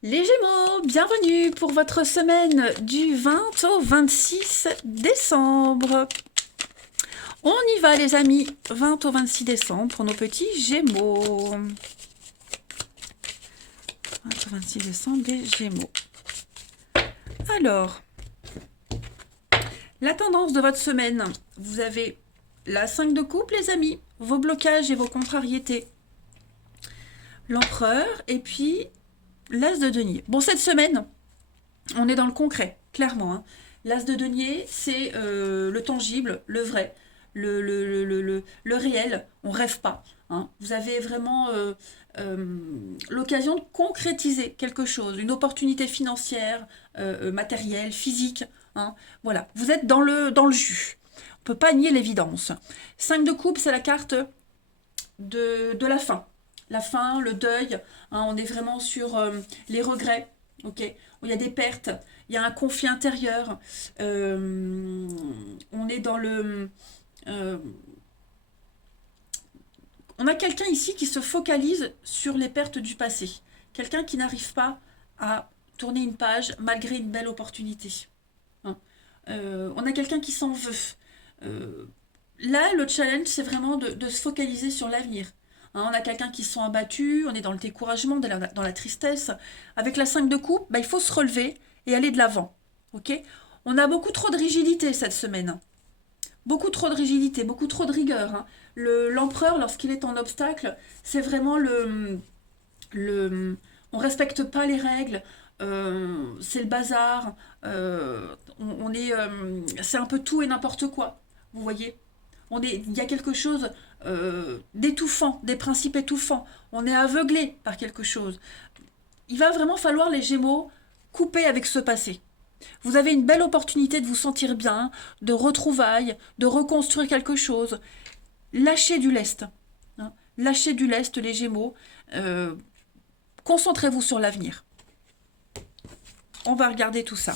Les Gémeaux, bienvenue pour votre semaine du 20 au 26 décembre. On y va les amis, 20 au 26 décembre pour nos petits Gémeaux. 20 au 26 décembre des Gémeaux. Alors, la tendance de votre semaine, vous avez la 5 de coupe les amis, vos blocages et vos contrariétés. L'empereur et puis l'as de denier. Bon, cette semaine, on est dans le concret, clairement. Hein. L'as de denier, c'est le tangible, le vrai, le réel. On rêve pas. Hein. Vous avez vraiment l'occasion de concrétiser quelque chose, une opportunité financière, matérielle, physique. Hein. Voilà, vous êtes dans le jus. On peut pas nier l'évidence. 5 de coupe, c'est la carte de la fin. La fin, le deuil. Hein, on est vraiment sur les regrets. Ok, il y a des pertes, il y a un conflit intérieur. On est dans le. euh, on a quelqu'un ici qui se focalise sur les pertes du passé. Quelqu'un qui n'arrive pas à tourner une page malgré une belle opportunité. Hein. On a quelqu'un qui s'en veut. Euh, Là, le challenge, c'est vraiment de se focaliser sur l'avenir. Hein, on a quelqu'un qui se sent abattu, on est dans le découragement, dans la tristesse. Avec la 5 de coupe, bah, il faut se relever et aller de l'avant. Ok. On a beaucoup trop de rigidité cette semaine. Beaucoup trop de rigidité, beaucoup trop de rigueur. Hein. L'empereur, lorsqu'il est en obstacle, c'est vraiment on respecte pas les règles, c'est le bazar, c'est un peu tout et n'importe quoi. Vous voyez, il y a quelque chose d'étouffant, des principes étouffants. On est aveuglé par quelque chose. Il va vraiment falloir les Gémeaux couper avec ce passé. Vous avez une belle opportunité de vous sentir bien, de retrouvailles, de reconstruire quelque chose. Lâchez du lest. Hein. Lâchez du lest, les Gémeaux. Euh, Concentrez-vous sur l'avenir. On va regarder tout ça.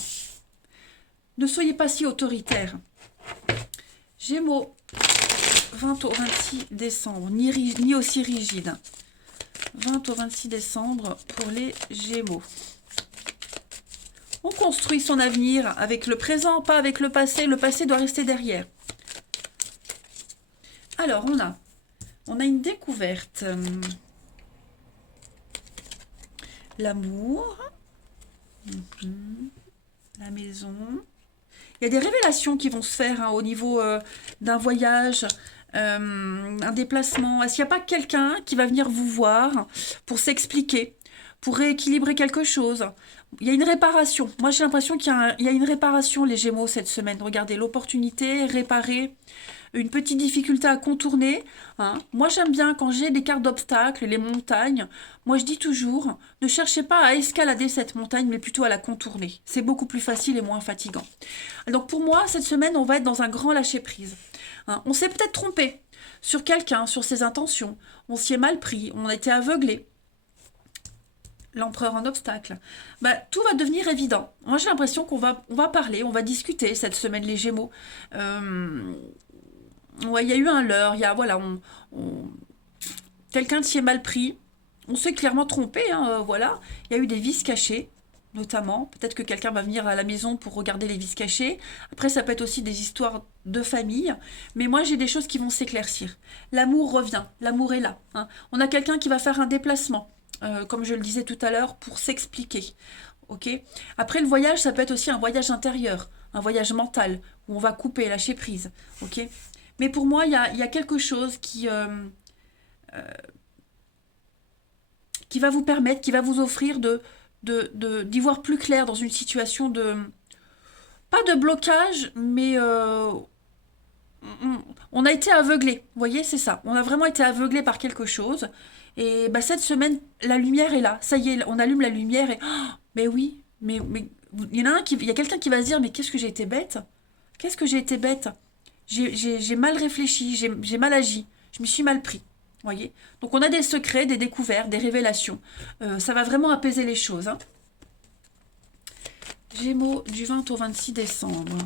Ne soyez pas si autoritaire. Gémeaux, 20 au 26 décembre, ni aussi rigide. 20 au 26 décembre pour les Gémeaux. On construit son avenir avec le présent, pas avec le passé. Le passé doit rester derrière. Alors, on a une découverte. L'amour, la maison. Il y a des révélations qui vont se faire hein, au niveau d'un voyage, un déplacement. Est-ce qu'il n'y a pas quelqu'un qui va venir vous voir pour s'expliquer, pour rééquilibrer quelque chose? Il y a une réparation. Moi, j'ai l'impression qu'il y a une réparation, les Gémeaux, cette semaine. Regardez, l'opportunité, réparer, une petite difficulté à contourner. Hein. Moi, j'aime bien quand j'ai des cartes d'obstacles, les montagnes. Moi, je dis toujours, ne cherchez pas à escalader cette montagne, mais plutôt à la contourner. C'est beaucoup plus facile et moins fatigant. Donc, pour moi, cette semaine, on va être dans un grand lâcher-prise. Hein. On s'est peut-être trompé sur quelqu'un, sur ses intentions. On s'y est mal pris, on a été aveuglé. L'empereur en obstacle. Bah, tout va devenir évident. Moi, j'ai l'impression on va parler, on va discuter cette semaine, les Gémeaux. Euh, Ouais, il y a eu un leurre, il y a, voilà, quelqu'un s'y est mal pris. On s'est clairement trompé, hein, voilà. Il y a eu des vices cachés, notamment. Peut-être que quelqu'un va venir à la maison pour regarder les vices cachés. Après, ça peut être aussi des histoires de famille. Mais moi, j'ai des choses qui vont s'éclaircir. L'amour revient, l'amour est là. Hein. On a quelqu'un qui va faire un déplacement, comme je le disais tout à l'heure, pour s'expliquer. Ok. Après, le voyage, ça peut être aussi un voyage intérieur, un voyage mental, où on va couper, lâcher prise. Ok. Mais pour moi, il y a quelque chose qui va vous permettre, qui va vous offrir d'y voir plus clair dans une situation de... Pas de blocage, mais on a été aveuglé. Vous voyez, c'est ça. On a vraiment été aveuglé par quelque chose. Et bah, cette semaine, la lumière est là. Ça y est, on allume la lumière et... Oh, mais oui, mais il y en a il y a quelqu'un qui va se dire, mais qu'est-ce que j'ai été bête? Qu'est-ce que j'ai été bête? J'ai mal réfléchi, j'ai mal agi, je me suis mal pris. Voyez. Donc on a des secrets, des découvertes, des révélations. Ça va vraiment apaiser les choses. Hein. Gémeaux du 20 au 26 décembre.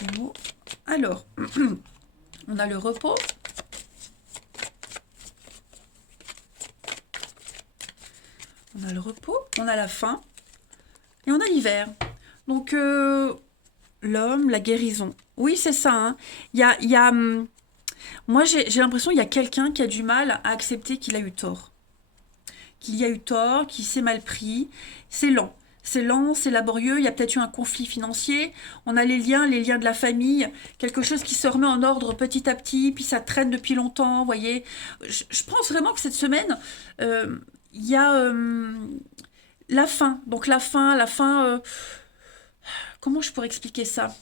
Gémeaux. Alors, on a le repos. On a le repos, on a la faim et on a l'hiver. Donc, l'homme, la guérison. Oui, c'est ça. Hein. Moi, j'ai l'impression qu'il y a quelqu'un qui a du mal à accepter qu'il a eu tort. Qu'il y a eu tort, qu'il s'est mal pris. C'est lent. C'est lent, c'est laborieux, il y a peut-être eu un conflit financier, on a les liens de la famille, quelque chose qui se remet en ordre petit à petit, puis ça traîne depuis longtemps, vous voyez. Je pense vraiment que cette semaine, il y a la fin. Donc comment je pourrais expliquer ça?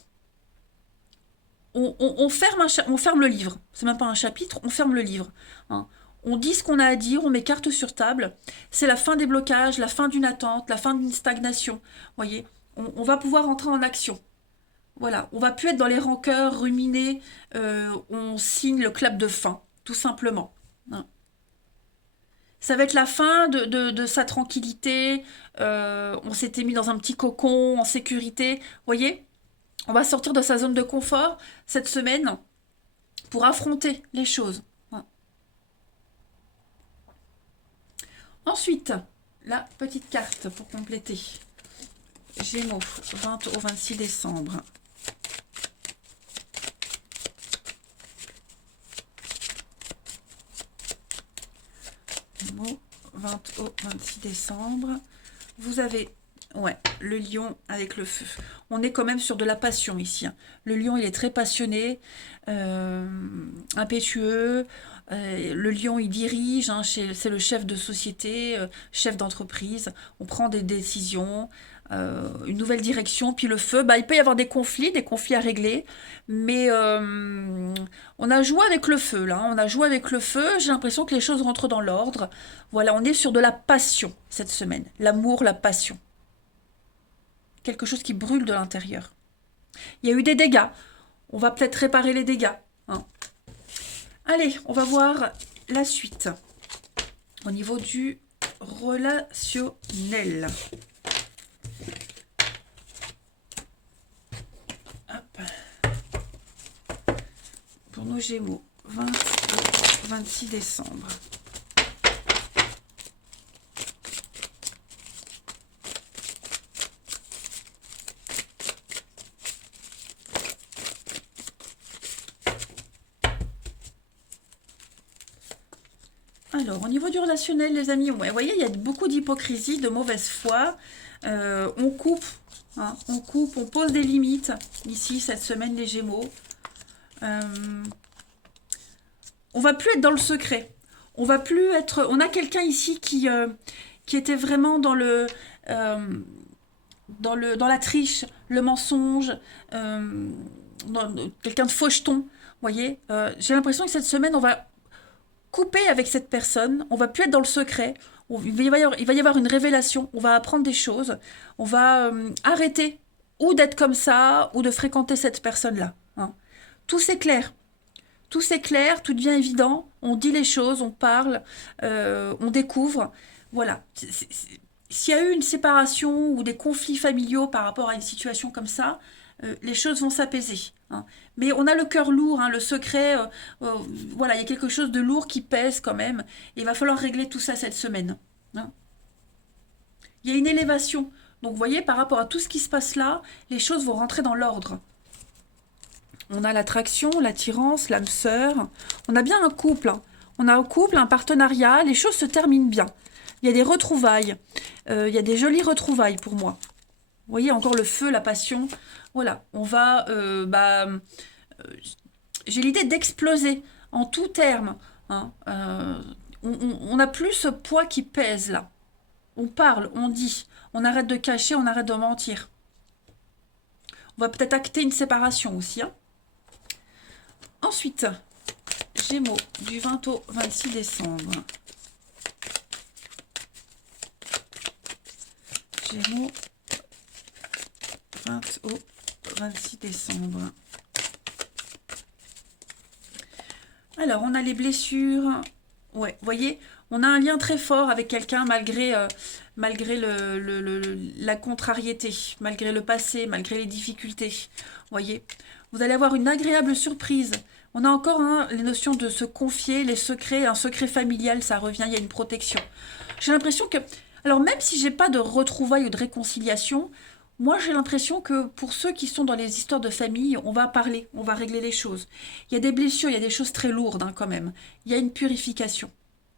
On ferme le livre. C'est même pas un chapitre, on ferme le livre. Hein. On dit ce qu'on a à dire, on met carte sur table. C'est la fin des blocages, la fin d'une attente, la fin d'une stagnation. Voyez, on va pouvoir entrer en action. Voilà, on va plus être dans les rancœurs, ruminer. On signe le clap de fin, tout simplement. Hein. Ça va être la fin de sa tranquillité. On s'était mis dans un petit cocon, en sécurité. Voyez, on va sortir de sa zone de confort cette semaine pour affronter les choses. Hein. Ensuite, la petite carte pour compléter. Gémeaux, 20 au 26 décembre. Gémeaux, 20 au 26 décembre. Vous avez le lion avec le feu. On est quand même sur de la passion ici. Hein. Le lion, il est très passionné, impétueux. Le lion, il dirige, hein, c'est le chef de société, chef d'entreprise. On prend des décisions, une nouvelle direction. Puis le feu, il peut y avoir des conflits à régler. Mais on a joué avec le feu, là. Hein. On a joué avec le feu. J'ai l'impression que les choses rentrent dans l'ordre. Voilà, on est sur de la passion cette semaine. L'amour, la passion. Quelque chose qui brûle de l'intérieur. Il y a eu des dégâts. On va peut-être réparer les dégâts. Hein. Allez, on va voir la suite. Au niveau du relationnel. Hop. Pour nos Gémeaux, 20 au 26 décembre. Alors, au niveau du relationnel, les amis, vous voyez, il y a beaucoup d'hypocrisie, de mauvaise foi. On coupe, hein, on pose des limites. Ici, cette semaine, les Gémeaux. On va plus être dans le secret. On va plus être... On a quelqu'un ici qui était vraiment dans la triche, le mensonge, quelqu'un de faucheton. Vous voyez, j'ai l'impression que cette semaine, on va couper avec cette personne, on va plus être dans le secret, il va y avoir une révélation, on va apprendre des choses, on va arrêter ou d'être comme ça, ou de fréquenter cette personne-là. Hein. Tout c'est clair, tout devient évident, on dit les choses, on parle, on découvre, voilà. S'il y a eu une séparation ou des conflits familiaux par rapport à une situation comme ça, les choses vont s'apaiser. Hein. Mais on a le cœur lourd, hein, le secret, voilà, il y a quelque chose de lourd qui pèse quand même. Et il va falloir régler tout ça cette semaine. Hein. Il y a une élévation. Donc vous voyez, par rapport à tout ce qui se passe là, les choses vont rentrer dans l'ordre. On a l'attraction, l'attirance, l'âme sœur. On a bien un couple. Hein. On a un couple, un partenariat, les choses se terminent bien. Il y a des retrouvailles. Il y a des jolies retrouvailles pour moi. Vous voyez, encore le feu, la passion. Voilà, on va... j'ai l'idée d'exploser en tout terme. Hein. On n'a plus ce poids qui pèse là. On parle, on dit. On arrête de cacher, on arrête de mentir. On va peut-être acter une séparation aussi. Hein. Ensuite, Gémeaux, du 20 au 26 décembre. Gémeaux, 20 au 26 décembre. Alors, on a les blessures. Ouais, vous voyez, on a un lien très fort avec quelqu'un malgré la contrariété, malgré le passé, malgré les difficultés. Vous voyez, vous allez avoir une agréable surprise. On a encore les notions de se confier, les secrets, un secret familial, ça revient, il y a une protection. J'ai l'impression que Alors même si j'ai pas de retrouvailles ou de réconciliation, moi j'ai l'impression que pour ceux qui sont dans les histoires de famille, on va parler, on va régler les choses. Il y a des blessures, il y a des choses très lourdes hein, quand même. Il y a une purification.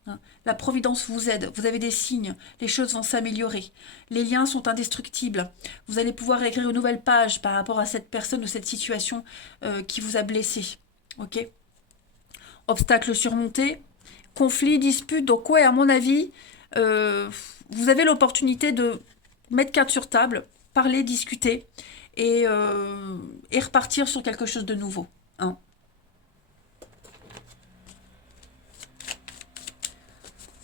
Hein. La Providence vous aide, vous avez des signes, les choses vont s'améliorer. Les liens sont indestructibles. Vous allez pouvoir écrire une nouvelle page par rapport à cette personne ou cette situation qui vous a blessé. Ok? Obstacles surmontés, conflits, disputes. Donc ouais, à mon avis, euh, vous avez l'opportunité de mettre carte sur table, parler, discuter et repartir sur quelque chose de nouveau. Hein.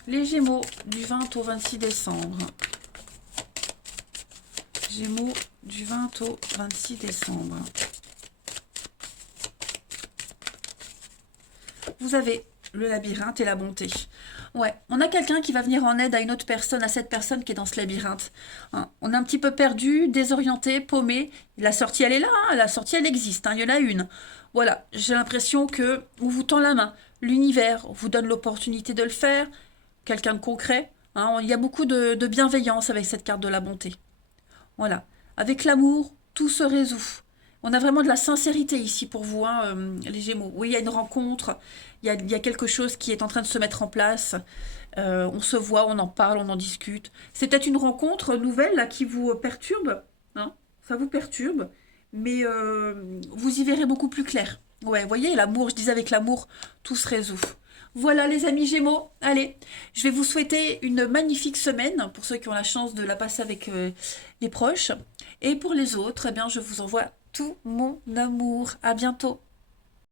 Les Gémeaux du 20 au 26 décembre. Gémeaux du 20 au 26 décembre. Vous avez le labyrinthe et la bonté. Ouais, on a quelqu'un qui va venir en aide à une autre personne, à cette personne qui est dans ce labyrinthe. Hein, on est un petit peu perdu, désorienté, paumé. La sortie, elle est là, hein, la sortie, elle existe, hein, il y en a une. Voilà, j'ai l'impression que on vous tend la main. L'univers vous donne l'opportunité de le faire. Quelqu'un de concret. Hein, il y a beaucoup de bienveillance avec cette carte de la bonté. Voilà. Avec l'amour, tout se résout. On a vraiment de la sincérité ici pour vous, hein, les Gémeaux. Oui, il y a une rencontre, il y a quelque chose qui est en train de se mettre en place. On se voit, on en parle, on en discute. C'est peut-être une rencontre nouvelle là, qui vous perturbe. Hein, ça vous perturbe, mais vous y verrez beaucoup plus clair. Ouais, vous voyez, l'amour, je disais avec l'amour, tout se résout. Voilà les amis Gémeaux, allez, je vais vous souhaiter une magnifique semaine pour ceux qui ont la chance de la passer avec les proches. Et pour les autres, eh bien, je vous envoie tout mon amour. À bientôt.